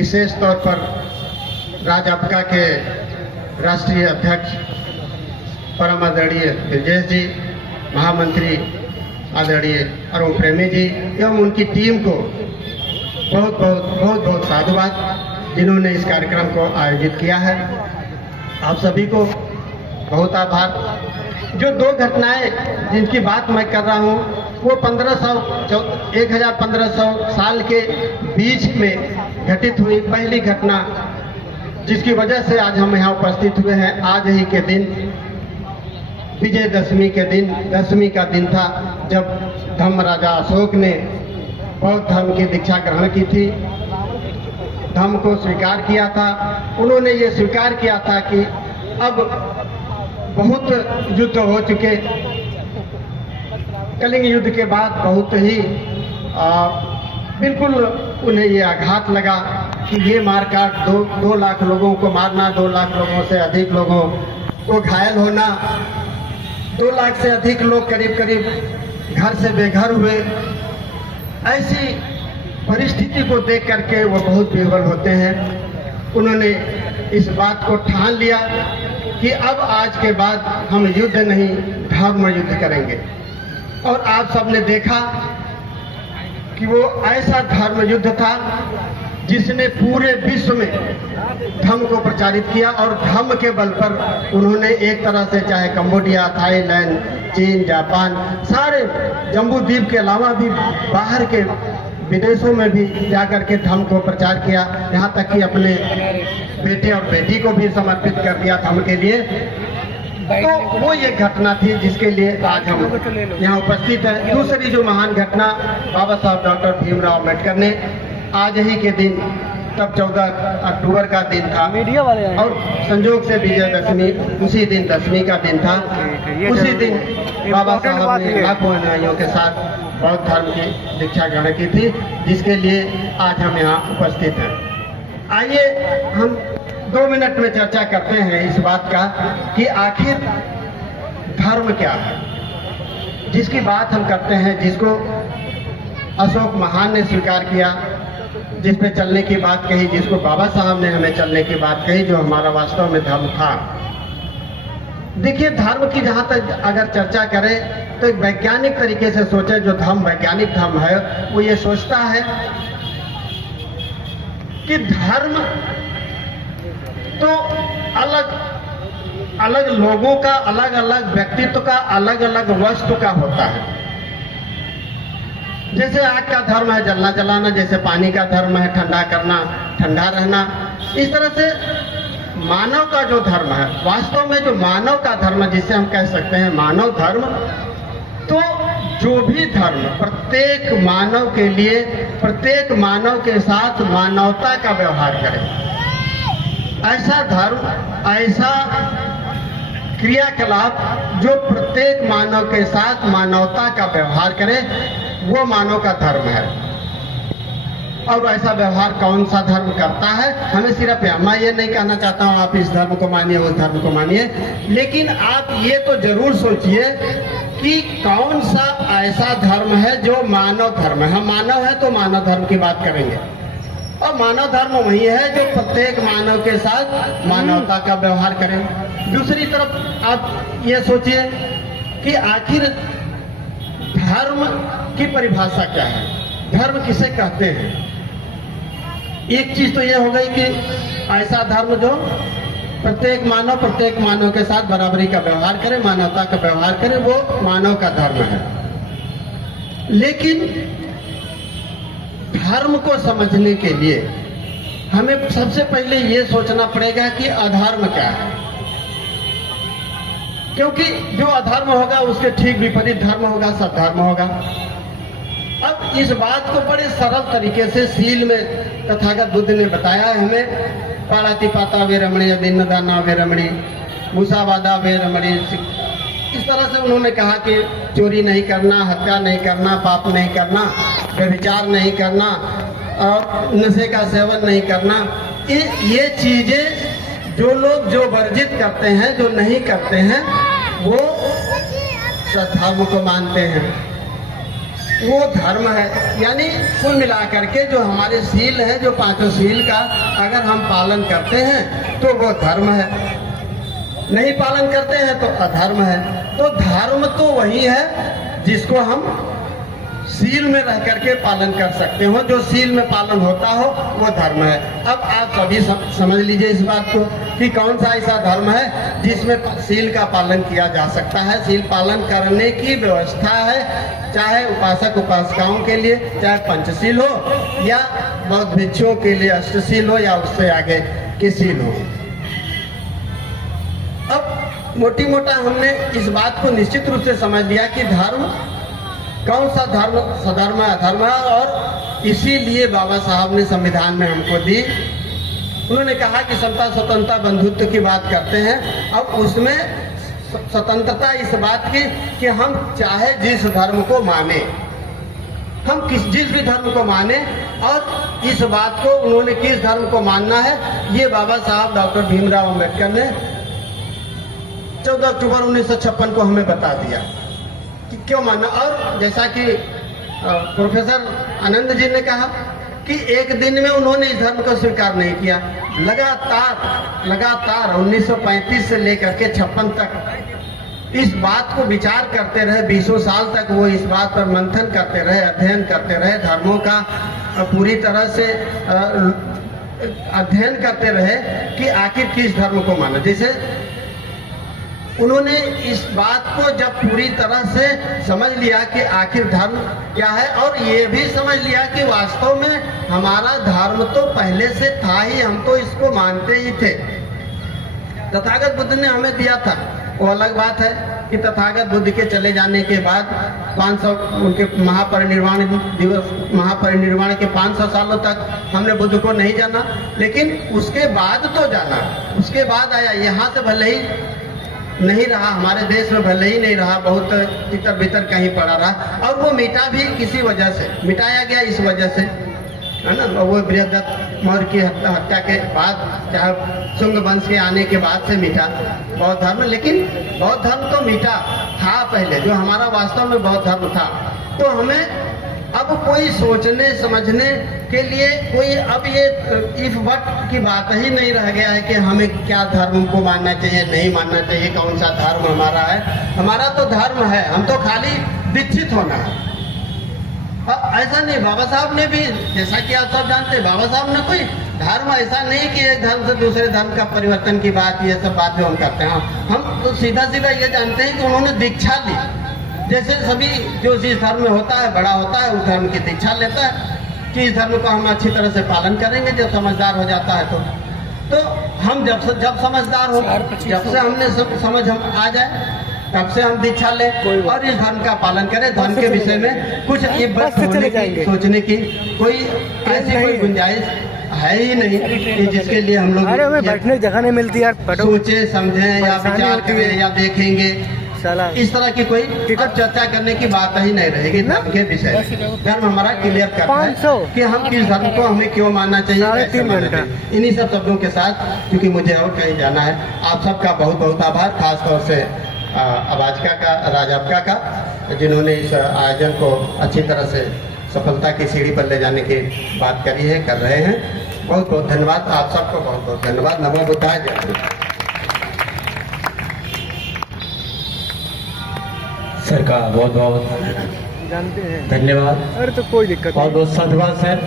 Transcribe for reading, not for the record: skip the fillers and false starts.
विशेष तौर पर राजपका के राष्ट्रीय अध्यक्ष परम आदरणीय ब्रजेश जी, महामंत्री आदरणीय अरुण प्रेमी जी एवं उनकी टीम को बहुत साधुवाद, जिन्होंने इस कार्यक्रम को आयोजित किया है। आप सभी को बहुत आभार। जो दो घटनाएं जिनकी बात मैं कर रहा हूं वो 1500 साल के बीच में घटित हुई पहली घटना, जिसकी वजह से आज हम यहाँ उपस्थित हुए हैं। आज ही के दिन विजयदशमी के दिन, दशमी का दिन था, जब धर्मराजा अशोक ने बौद्ध धर्म की दीक्षा ग्रहण की थी, धर्म को स्वीकार किया था। उन्होंने ये स्वीकार किया था कि अब बहुत युद्ध हो चुके, कलिंग युद्ध के बाद बहुत ही बिल्कुल उन्हें ये आघात लगा कि ये मारकाट 2 लाख लोगों को मारना, 2 लाख लोगों से अधिक लोगों को घायल होना, 2 लाख से अधिक लोग करीब घर से बेघर हुए। ऐसी परिस्थिति को देख करके वो बहुत विह्वल होते हैं। उन्होंने इस बात को ठान लिया कि अब आज के बाद हम युद्ध नहीं, धर्म युद्ध करेंगे। और आप सबने देखा कि वो ऐसा धर्म युद्ध था जिसने पूरे विश्व में धर्म को प्रचारित किया, और धर्म के बल पर उन्होंने एक तरह से, चाहे कंबोडिया, थाईलैंड, चीन, जापान, सारे जम्बू द्वीप के अलावा भी बाहर के विदेशों में भी जाकर के धर्म को प्रचार किया, यहाँ तक कि अपने बेटे और बेटी को भी समर्पित कर दिया धर्म के लिए। तो वो ये घटना थी जिसके लिए आज हम यहाँ उपस्थित हैं। दूसरी जो महान घटना, बाबा साहब डॉक्टर भीमराव अम्बेडकर ने आज ही के दिन, तब 14 अक्टूबर का दिन था और संयोग से विजयदशमी उसी दिन दशमी का दिन था। उसी दिन बाबा साहब ने लाखों अनुयायियों के साथ बौद्ध धर्म की दीक्षा ग्रहण की थी, जिसके लिए आज हम यहाँ उपस्थित हैं। आइए हम 2 मिनट में चर्चा करते हैं इस बात का कि आखिर धर्म क्या है, जिसकी बात हम करते हैं, जिसको अशोक महान ने स्वीकार किया, जिस पे चलने की बात कही, जिसको बाबा साहब ने हमें चलने की बात कही, जो हमारा वास्तव में धर्म था। देखिए, धर्म की जहां तक अगर चर्चा करें तो एक वैज्ञानिक तरीके से सोचे, जो धर्म वैज्ञानिक धर्म है वो ये सोचता है कि धर्म तो अलग अलग लोगों का, अलग अलग व्यक्तित्व का, अलग अलग वस्तु का होता है। जैसे आग का धर्म है जलना जलाना, जैसे पानी का धर्म है ठंडा करना, ठंडा रहना। इस तरह से मानव का जो धर्म है, वास्तव में जो मानव का धर्म, जिसे हम कह सकते हैं मानव धर्म, तो जो भी धर्म प्रत्येक मानव के लिए, प्रत्येक मानव के साथ मानवता का व्यवहार करे, ऐसा धर्म, ऐसा क्रियाकलाप जो प्रत्येक मानव के साथ मानवता का व्यवहार करे, वो मानव का धर्म है। और ऐसा व्यवहार कौन सा धर्म करता है? हमें सिर्फ, मैं ये नहीं कहना चाहता हूँ आप इस धर्म को मानिए, उस धर्म को मानिए, लेकिन आप ये तो जरूर सोचिए कि कौन सा ऐसा धर्म है जो मानव धर्म है। हम मानव है तो मानव धर्म की बात करेंगे, और मानव धर्म वही है जो प्रत्येक मानव के साथ मानवता का व्यवहार करें। दूसरी तरफ आप ये सोचिए कि आखिर धर्म की परिभाषा क्या है, धर्म किसे कहते हैं? एक चीज तो ये हो गई कि ऐसा धर्म जो प्रत्येक मानव के साथ बराबरी का व्यवहार करे, मानवता का व्यवहार करे, वो मानव का धर्म है। लेकिन धर्म को समझने के लिए हमें सबसे पहले ये सोचना पड़ेगा कि अधर्म क्या है, क्योंकि जो अधर्म होगा उसके ठीक विपरीत धर्म होगा, सद्धर्म होगा। अब इस बात को बड़े सरल तरीके से सील में तथागत बुद्ध ने बताया है हमें। पाणातिपाता वेरमणि, अदिन्नदाना वेरमणि, मुसावादा वेरमणि। इस तरह से उन्होंने कहा कि चोरी नहीं करना, हत्या नहीं करना, पाप नहीं करना, व्यभिचार नहीं करना और नशे का सेवन नहीं करना। ये चीजें जो लोग जो वर्जित करते हैं, जो नहीं करते हैं, वो सद्धर्म को मानते हैं। वो धर्म है। यानी कुल मिलाकर के जो हमारे सील है, जो पांचों सील का अगर हम पालन करते हैं तो वो धर्म है, नहीं पालन करते हैं तो अधर्म है। तो धर्म तो वही है जिसको हम सील में रह करके पालन कर सकते हो, जो सील में पालन होता हो वो धर्म है। अब आप सभी समझ लीजिए इस बात को कि कौन सा ऐसा धर्म है जिसमें सील का पालन किया जा सकता है। सील पालन करने की व्यवस्था है, चाहे उपासक उपासिकाओं के लिए, चाहे पंचशील हो या बौद्ध भिक्षुओं के लिए अष्टशील हो या उससे आगे की सील हो। अब मोटी मोटा हमने इस बात को निश्चित रूप से समझ लिया कि धर्म कौन सा धर्म सधर्म अधर्म है, और इसीलिए बाबा साहब ने संविधान में हमको दी। उन्होंने कहा कि समता स्वतंत्रता बंधुत्व की बात करते हैं। अब उसमें स्वतंत्रता इस बात की कि हम चाहे जिस धर्म को माने, हम जिस भी धर्म को माने, और इस बात को उन्होंने किस धर्म को मानना है ये बाबा साहब डॉक्टर भीमराव अम्बेडकर ने 14 अक्टूबर 1956 को हमें बता दिया कि क्यों मानना। और जैसा कि प्रोफेसर आनंद जी ने कहा कि एक दिन में उन्होंने इस धर्म को स्वीकार नहीं किया, लगातार 1935 से लेकर के 56 तक इस बात को विचार करते रहे। 20 साल तक वो इस बात पर मंथन करते रहे, अध्ययन करते रहे, धर्मों का पूरी तरह से अध्ययन करते रहे कि आखिर किस धर्म को माना। जैसे उन्होंने इस बात को जब पूरी तरह से समझ लिया कि आखिर धर्म क्या है, और ये भी समझ लिया कि वास्तव में हमारा धर्म तो पहले से था ही, हम तो इसको मानते ही थे। तथागत बुद्ध ने हमें दिया था, वो अलग बात है कि तथागत बुद्ध के चले जाने के बाद 500 उनके महापरिनिर्वाण दिवस, महापरिनिर्वाण के 500 सालों तक हमने बुद्ध को नहीं जाना, लेकिन उसके बाद तो जाना, उसके बाद आया। यहाँ से भले ही नहीं रहा, हमारे देश में भले ही नहीं रहा, बहुत इतर भीतर कहीं पड़ा रहा, और वो मिटा भी किसी वजह से, मिटाया गया इस वजह से, है ना। वो बृहदत्त मौर्य की हत्या के बाद, चाहे शुंग वंश के आने के बाद से मिटा बौद्ध धर्म, लेकिन बौद्ध धर्म तो मिटा था पहले, जो हमारा वास्तव में बौद्ध धर्म था। तो हमें अब कोई सोचने समझने के लिए कोई अब ये इफ बट की बात ही नहीं रह गया है कि हमें क्या धर्म को मानना चाहिए, नहीं मानना चाहिए, कौन सा धर्म हमारा है। हमारा तो धर्म है, हम तो खाली दीक्षित होना है। ऐसा नहीं, बाबा साहब ने भी, जैसा कि आप सब जानते हैं, बाबा साहब ने कोई धर्म ऐसा नहीं कि एक धर्म से दूसरे धर्म का परिवर्तन की बात, ये सब बात जो हम करते हैं, हम तो सीधा सीधा ये जानते हैं कि उन्होंने दीक्षा ली। जैसे सभी जो जिस धर्म में होता है, बड़ा होता है, उस धर्म की दीक्षा लेता है कि इस धर्म का हम अच्छी तरह से पालन करेंगे। जब समझदार हो जाता है तो हम जब समझदार हो, जब से हमने समझ हम आ जाए, तब से हम दीक्षा ले और इस धर्म का पालन करें। धर्म के विषय में कुछ इब्बत होने की, सोचने की कोई ऐसी कोई गुंजाइश है ही नहीं कि जिसके लिए हम लोग बैठने की जगह नहीं मिलती यार, सोचे समझें या विचार करें या देखेंगे, इस तरह की कोई चर्चा करने की बात ही नहीं रहेगी। धर्म के विषय धर्म हमारा क्लियर करता है कि हम किस धर्म को हमें क्यों मानना चाहिए, कैसे मानना चाहिए। इन्हीं सब शब्दों के साथ, क्योंकि मुझे और कहीं जाना है, आप सबका बहुत बहुत आभार, खास तौर से अबाजका का, राजापका का, जिन्होंने इस आयोजन को अच्छी तरह से सफलता की सीढ़ी पर ले जाने की बात करी है, कर रहे हैं। बहुत बहुत धन्यवाद आप सबको, बहुत बहुत धन्यवाद। नमो बुद्धाय, जय हिंद। सर का बहुत बहुत जानते हैं धन्यवाद। अरे तो कोई दिक्कत बहुत बहुत साधुवाद सर।